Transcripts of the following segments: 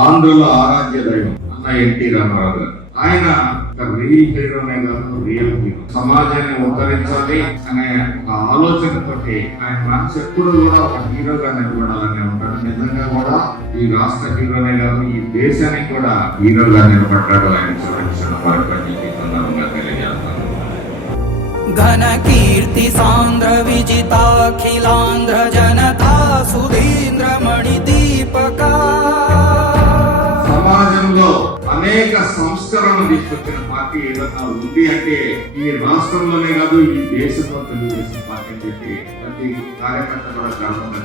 ఆంధ్రుల ఆరాధ్య దైవం అన్న ఎన్టీ రామారావు గారు ఆయన రీల్ హీరోనే కాదు రియల్ హీరో సమాజాన్ని ఉద్ధరించాలి అనే ఒక ఆలోచనతోటి ఆయన మనసు ఎప్పుడు కూడా ఒక హీరోగా నిలబడాలని ఉంటాడు నిజంగా కూడా ఈ రాష్ట్ర హీరోనే కాదు ఈ దేశానికి కూడా హీరోగా నిలబడ్డాడు ఆయన చూపించిన వారి తెలియజేస్తాను ఘన కీర్తి సాంద్ర విజితాఖిలాంధ్ర జనతా అనేక సంస్కరణలు తీసుకొచ్చిన పార్టీ ఏదన్నా ఉంది అంటే ఈ రాష్ట్రంలోనే కాదు ఈ దేశంలో తెలుగుదేశం పార్టీ అని చెప్పి ప్రతి కార్యకర్త కూడా గర్వంగా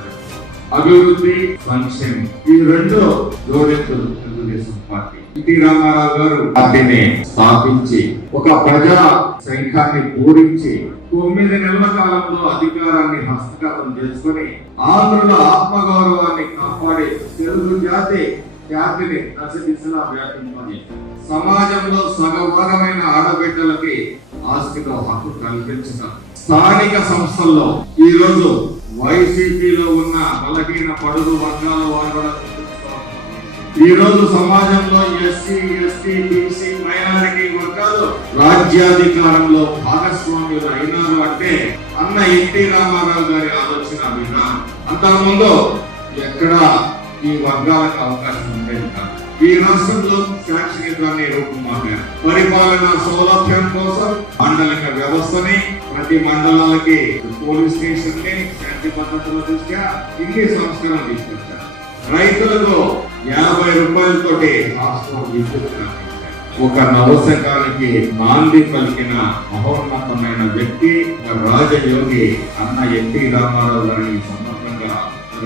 అభివృద్ధి సంక్షేమం ఈ రెండు జోడించదు Telugu Desam party. N T Rama Rao garu పార్టీని స్థాపించి ఒక ప్రజా సైన్యాన్ని పూరించి తొమ్మిది నెలల కాలంలో అధికారాన్ని హస్తగతం చేసుకుని ఆంధ్రుల ఆత్మగౌరవాన్ని కాపాడి తెలుగు జాతి ఖ్యాతిని సమాజంలో సగభాగమైన ఆడబిడ్డలకి ఆస్తిలో హక్కు కల్పించడం స్థానిక సంస్థల్లో ఈ రోజు వైసీపీలో ఉన్న బలహీన పడుగు వర్గాల వారు కూడా ఈ రోజు సమాజంలో ఎస్సీ ఎస్టీ బీసీ మైనారిటీ వర్గాలు రాజ్యాధికారంలో భాగస్వాములు అయినారు అంటే అన్న ఎన్టీ రామారావు గారి ఆలోచన విధానం. అంతకుముందు ఎక్కడ ఈ వర్గాలకు అవకాశం ఉండేది కాదు ఈ రాష్ట్రంలో శాశ్వతాన్ని రూపుమాపారు పరిపాలన సౌలభ్యం కోసం మండలిక వ్యవస్థని ప్రతి మండలాలకి పోలీస్ స్టేషన్ని శాంతి భద్రతల దృష్ట్యా ఇన్ని సంస్కరణ తీసుకొచ్చారు రైతులకు యాభై రూపాయలతోటి రాష్ట్రం విద్యుత్ ఒక నవశకానికి నాంది పలికిన మహోన్నతమైన వ్యక్తి ఒక రాజయోగి అన్న ఎన్టీ రామారావు గారిని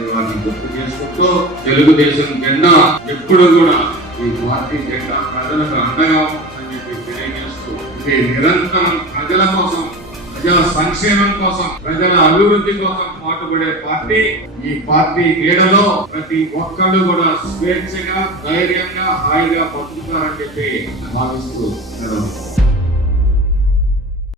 వారిని గుర్తు చేసుకుంటూ తెలుగుదేశం జెండా ఎప్పుడు కూడా ఈ పార్టీ జెండా ప్రజలకు అండగా ఉంటుందని చెప్పి తెలియజేస్తూ ఇది నిరంతరం ప్రజల కోసం ప్రజల సంక్షేమం కోసం ప్రజల అభివృద్ధి కోసం పాటుపడే పార్టీ. ఈ పార్టీ క్రీడలో ప్రతి ఒక్కళ్ళు కూడా స్వేచ్ఛగా ధైర్యంగా హాయిగా బతుకుతారని చెప్పి భావిస్తూ